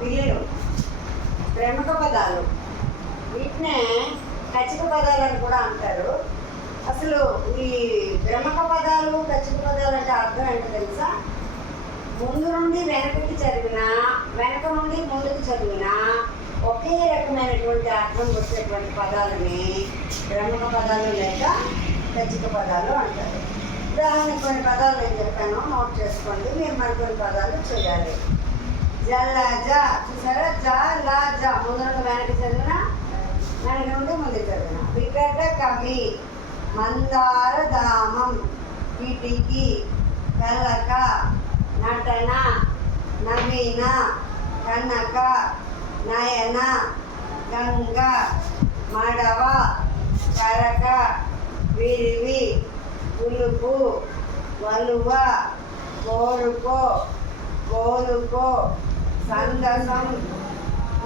పిల్లలు ప్రముఖ పదాలు, వీటినే కచ్చిక పదాలు అని కూడా అంటారు. అసలు ఈ ప్రముఖ పదాలు కచ్చిక పదాలు అంటే అర్థం ఏంటో తెలుసా? ముందు నుండి వెనకకి చదివినా, వెనక నుండి ముందుకు చదివినా ఒకే రకమైనటువంటి అర్థం వచ్చేటువంటి పదాలని ప్రముఖ పదాలు లేక కచ్చిక పదాలు అంటారు. ఉదాహరణకు కొన్ని పదాలు నేను చెప్పాను, నోట్ చేసుకోండి. మీరు మరికొన్ని పదాలు చేయాలి. జలజ, చూసారా? జ లా జ, ముందు నుండి వెనక చదివిన, వెనక నుండి ముందు చదివిన. వికట కవి, మందార దామం, కిటికీ, కలక, నటన, నవీన, కనక, నయన, గంగ, మడవ, కరక, విరివి, పులుపు, వలువ, కోరుకో, కోలుకో, సందసం,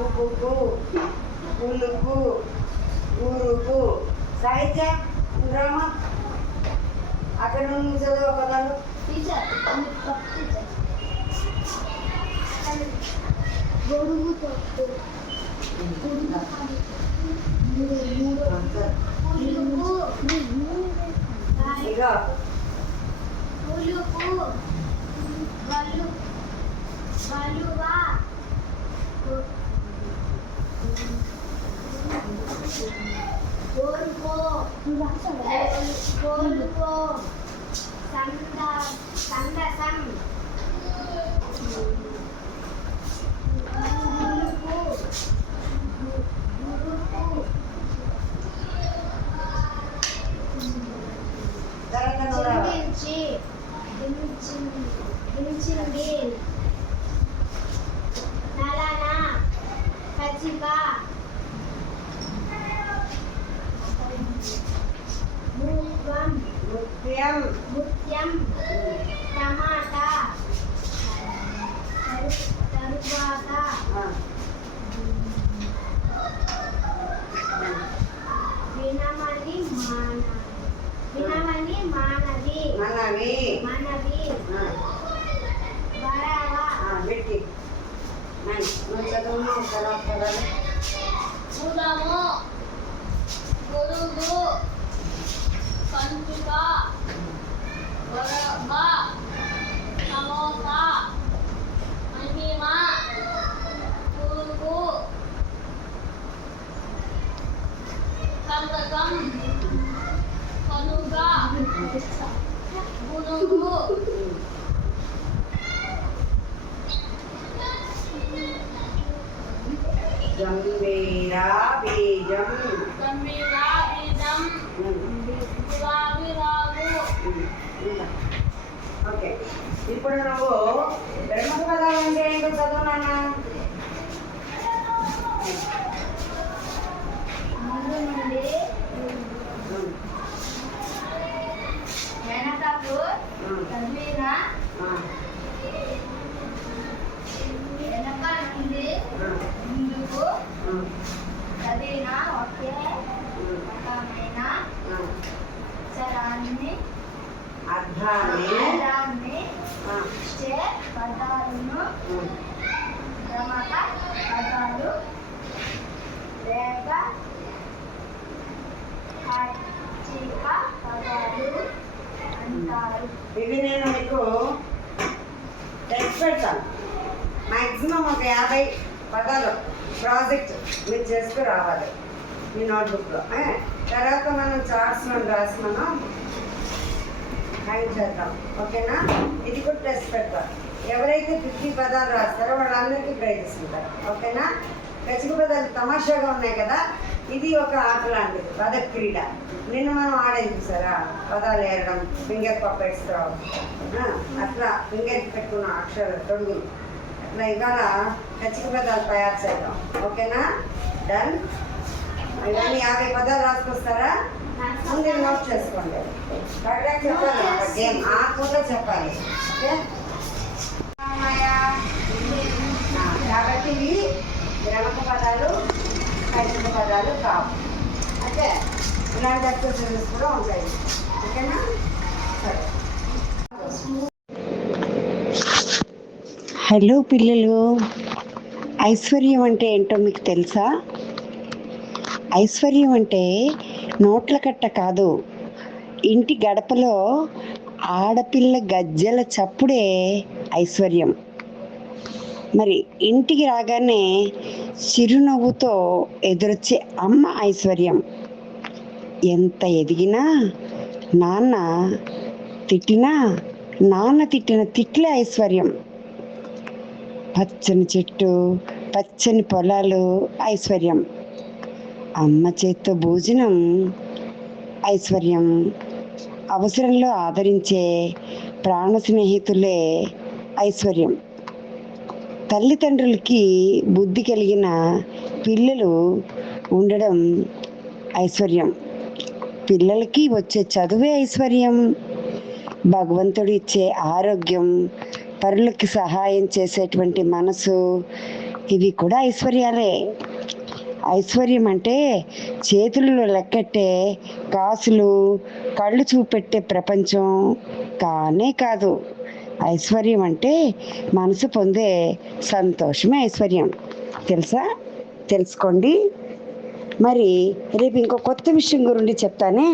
ఉపుకు, పులుపు, ఉరుకు. సాహిత్య డ్రామ అక్కడ నుండి చదువు పదాలు. గొడుగు తొట్టు, సందసం, దించింది, నలన, కచ్చిక, ముత్యం, టమాటా, తరువాత, వినమని మానవి, పెట్టి చదువు తర్వాత పదాలు. కులము, గొడుగు, కంచుక, వరబ, సమోసా, మహిమ, పురుగు, సంతకం, కనుగ, పురుగు, గంభీరా బీజం, గులాబీ రాగు. ఓకే, ఇప్పుడు నువ్వు ప్రముఖ పదాలు అంటే ఏంటో చదువునానా? ముందు నుండి వెనకకు చదివిన, వెనక నుండి ముందుకు చదివిన ఒకే రకమైన అర్థాన్ని ఇచ్చే పదాలను ప్రముఖ పదాలు లేక కచ్చిక పదాలు అంటారు. ఇవి నేను మీకు టెక్స్ట్ పెడతాను. మ్యాక్సిమం ఒక 50 పదాలు ప్రాజెక్ట్ మీరు చేసుకు రావాలి మీ నోట్బుక్లో. తర్వాత మనం చార్ట్స్ రాసి మనం హ్యాంగ్ చేద్దాం. ఓకేనా? ఇది కూడా టెస్ట్ పెడతాం. ఎవరైతే 50 పదాలు రాస్తారో వాళ్ళందరికీ ప్రైజెస్ ఉంటాయి. ఓకేనా? కచ్చిక పదాలు తమాషాగా ఉన్నాయి కదా. ఇది ఒక ఆట లాంటిది, పద క్రీడ. నిన్న మనం ఆడేది చూసారా? పదాలు ఏరడం, ఫింగర్ పప్పెట్స్తో అట్లా ఫింగర్ పెట్టుకున్న అక్షరాలు తొడుగులు. అట్లా ఇవాళ కచ్చిక పదాలు తయారు చేద్దాం. ఓకేనా? డన్. ఇవన్నీ 50 పదాలు రాసుకొస్తారా? ముందు నోట్ చేసుకోండి. కరెక్ట్గా చెప్పాలి, గేమ్ ఆకుండా చెప్పాలి. ఓకే? కాబట్టి ఇవి ప్రముఖ పదాలు కచ్చిక పదాలు కావు. అంటే ఇలాంటి ఎక్సర్సైజెస్ కూడా ఉంటాయి. ఓకేనా? సరే. హలో పిల్లలు, ఐశ్వర్యం అంటే ఏంటో మీకు తెలుసా? ఐశ్వర్యం అంటే నోట్ల కట్ట కాదు, ఇంటి గడపలో ఆడపిల్ల గజ్జెల చప్పుడే ఐశ్వర్యం. మరి ఇంటికి రాగానే చిరునవ్వుతో ఎదురొచ్చే అమ్మ ఐశ్వర్యం. ఎంత ఎదిగినా నాన్న తిట్టినా నాన్న తిట్టిన తిట్లే ఐశ్వర్యం. పచ్చని చెట్టు, పచ్చని పొలాలు ఐశ్వర్యం. అమ్మ చేత్తో భోజనం ఐశ్వర్యం. అవసరంలో ఆదరించే ప్రాణ స్నేహితులే ఐశ్వర్యం. తల్లిదండ్రులకి బుద్ధి కలిగిన పిల్లలు ఉండడం ఐశ్వర్యం. పిల్లలకి వచ్చే చదువే ఐశ్వర్యం. భగవంతుడు ఇచ్చే ఆరోగ్యం, పరులకి సహాయం చేసేటువంటి మనసు, ఇవి కూడా ఐశ్వర్యాలే. ఐశ్వర్యం అంటే చేతులలో లెక్కెట్టే కాసులు, కళ్ళు చూపెట్టే ప్రపంచం కానే కాదు. ఐశ్వర్యం అంటే మనసు పొందే సంతోషమే ఐశ్వర్యం. తెలుసా? తెలుసుకోండి. మరి రేపు ఇంకో కొత్త విషయం గురించి చెప్తానే.